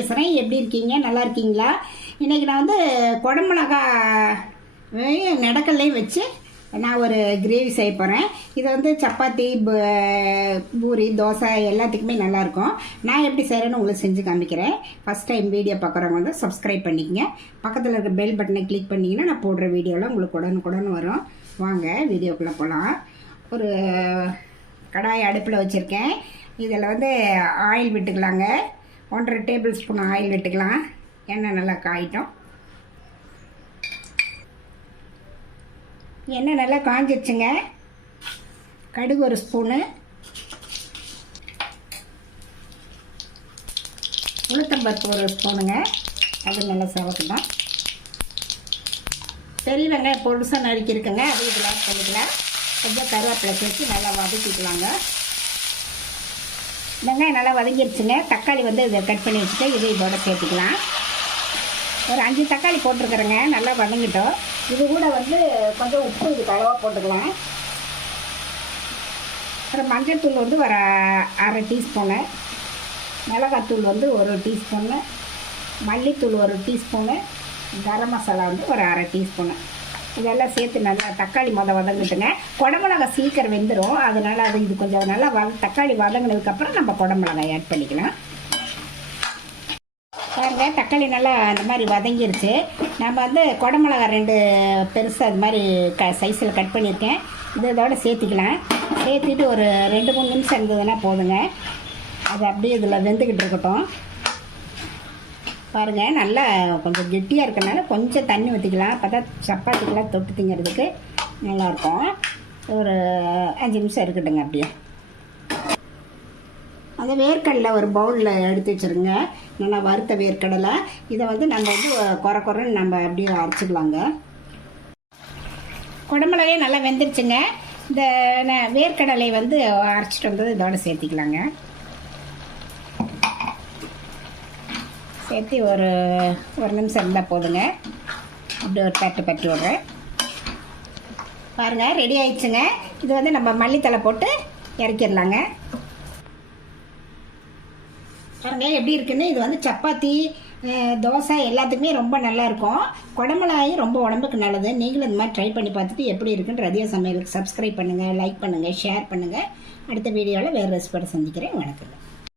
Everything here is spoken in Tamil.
பேசுகிறேன். எப்படி இருக்கீங்க? நல்லா இருக்கீங்களா? இன்றைக்கி நான் வந்து குடமிளகா நடக்கல்லையும் வச்சு நான் ஒரு கிரேவி செய்ய போகிறேன். இது வந்து சப்பாத்தி, பூரி, தோசை எல்லாத்துக்குமே நல்லாயிருக்கும். நான் எப்படி செய்கிறேன்னு உங்களுக்கு செஞ்சு காமிக்கிறேன். ஃபஸ்ட் டைம் வீடியோ பார்க்குறவங்க வந்து சப்ஸ்கிரைப் பண்ணிக்கங்க. பக்கத்தில் இருக்க பெல் பட்டனை கிளிக் பண்ணிங்கன்னா நான் போடுற வீடியோலாம் உங்களுக்கு உடனுக்குடன் வரும். வாங்க வீடியோக்குள்ளே போகலாம். ஒரு கடாய் அடுப்பில் வச்சுருக்கேன். இதில் வந்து ஆயில் விட்டுக்கலாங்க. 1.5 டேபிள் ஸ்பூன் ஆயில் விட்டுக்கலாம். எண்ணெய் நல்லா காயிட்டோம். எண்ணெய் நல்லா காஞ்சிடுச்சுங்க. கடுகு ஒரு ஸ்பூனு, உளுத்தம்பருப்பு ஒரு ஸ்பூனுங்க. அது நல்லா செவக்கட்டும். பெரிய வெங்காயம் பொருசாக நறுக்கியிருக்குங்க, அது இதில் ஆட் பண்ணிக்கலாம். கொஞ்சம் கருவேப்பிலை சேர்த்து நல்லா வதக்கிக்கலாங்க. வெங்காயம் நல்லா வதங்கிடுச்சுங்க. தக்காளி வந்து இதை கட் பண்ணி வச்சுட்டு இதை இதோட சேர்த்துக்கலாம். ஒரு 5 தக்காளி போட்டிருக்கிறேங்க. நல்லா வதங்கிட்டோம். இது கூட வந்து கொஞ்சம் உப்பு இதுக்கு அளவாக போட்டுக்கலாம். அப்புறம் மஞ்சள் தூள் வந்து ஒரு 1/2 டீஸ்பூனு, மிளகாத்தூள் வந்து 1 டீஸ்பூனு, மல்லித்தூள் 1 டீஸ்பூனு, கரம் மசாலா வந்து ஒரு 1/2 டீஸ்பூனு. இதெல்லாம் சேர்த்து நல்லா தக்காளி வதங்கிட்டுங்க. குடமிளகா சீக்கிரம் வெந்துடும். அதனால் அது இது கொஞ்சம் நல்லா தக்காளி வதங்கினதுக்கப்புறம் நம்ம குடமிளகாய் ஆட் பண்ணிக்கலாம். பாருங்க, தக்காளி நல்லா அந்த மாதிரி வதங்கிருச்சு. நம்ம வந்து குடமிளகா 2 பெருசாக அது மாதிரி சைஸில் கட் பண்ணியிருக்கேன். இதோட சேர்த்துக்கலாம். சேர்த்துட்டு ஒரு 2-3 நிமிஷம் இருந்ததுன்னா போதுங்க. அது அப்படியே இதில் வெந்துக்கிட்டு இருக்கட்டும். பாருங்கள், நல்லா கொஞ்சம் கெட்டியாக இருக்கனால கொஞ்சம் தண்ணி ஊற்றிக்கலாம். அப்போ தான் சப்பாத்திக்கெலாம் தொட்டு திங்கிறதுக்கு நல்லாயிருக்கும். ஒரு 5 நிமிஷம் இருக்கட்டுங்க. அப்படியே அந்த வேர்க்கடலை ஒரு பவுலில் எடுத்து வச்சுருங்க. நல்லா வறுத்த வேர்க்கடலை. இதை வந்து நம்ம வந்து குறைன்னு நம்ம அப்படியே அரைச்சிக்கலாங்க. குடமிளகாயே நல்லா வெந்துருச்சுங்க. இந்த வேர்க்கடலை வந்து அரைச்சிட்டு வந்தது இதோட சேர்த்திக்கலாங்க. சேர்த்து ஒரு நிமிஷம் இருந்தால் போதுங்க. அப்படி ஒரு பட்டு விட்றேன். பாருங்கள், ரெடி ஆயிடுச்சுங்க. இது வந்து நம்ம மல்லித்தலை போட்டு இறக்கிடலாங்க. பாருங்க எப்படி இருக்குன்னு. இது வந்து சப்பாத்தி, தோசை எல்லாத்துக்குமே ரொம்ப நல்லாயிருக்கும். குடமிளகாயும் ரொம்ப உடம்புக்கு நல்லது. நீங்களும் இந்த மாதிரி ட்ரை பண்ணி பார்த்துட்டு எப்படி இருக்குன்னு ரதியா சமையலுக்கு சப்ஸ்கிரைப் பண்ணுங்கள், லைக் பண்ணுங்கள், ஷேர் பண்ணுங்கள். அடுத்த வீடியோவில் வேறு ரெசிபியோட சந்திக்கிறேன். வணக்கம்.